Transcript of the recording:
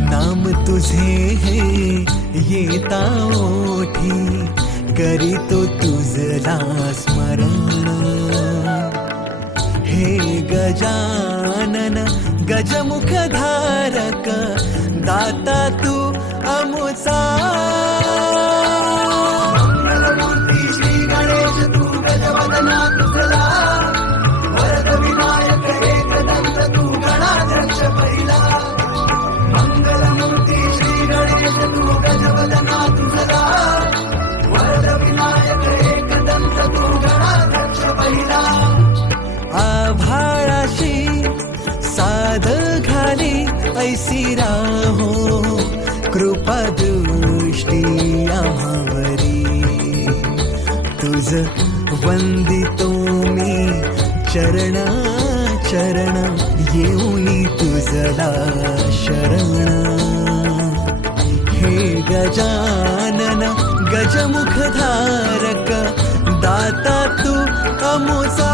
नाम तुझे हे येता ओठी, करीतो तुझला स्मरण. हे गजानन गजमुखधारक, दाता तू अमुचा. मंगलमूर्ती श्री गणेश तू गजवदना तुझला, वरद विनायक एकदंत तू गणाध्यक्ष पहिला. मंगलमूर्ती श्री गणेश तू गजवदना तुझला, वरद विनायक एकदंत तू गणाध्यक्ष पहिला. आभाळाशी साद घाली ऐसी राहो, कृपा दृष्टी आम्हावरी. तुझ वंदितो मी चरण चरण, येऊनी तुझला शरण. हे गजानन गजमुखधारक, दाता तू अमुचा.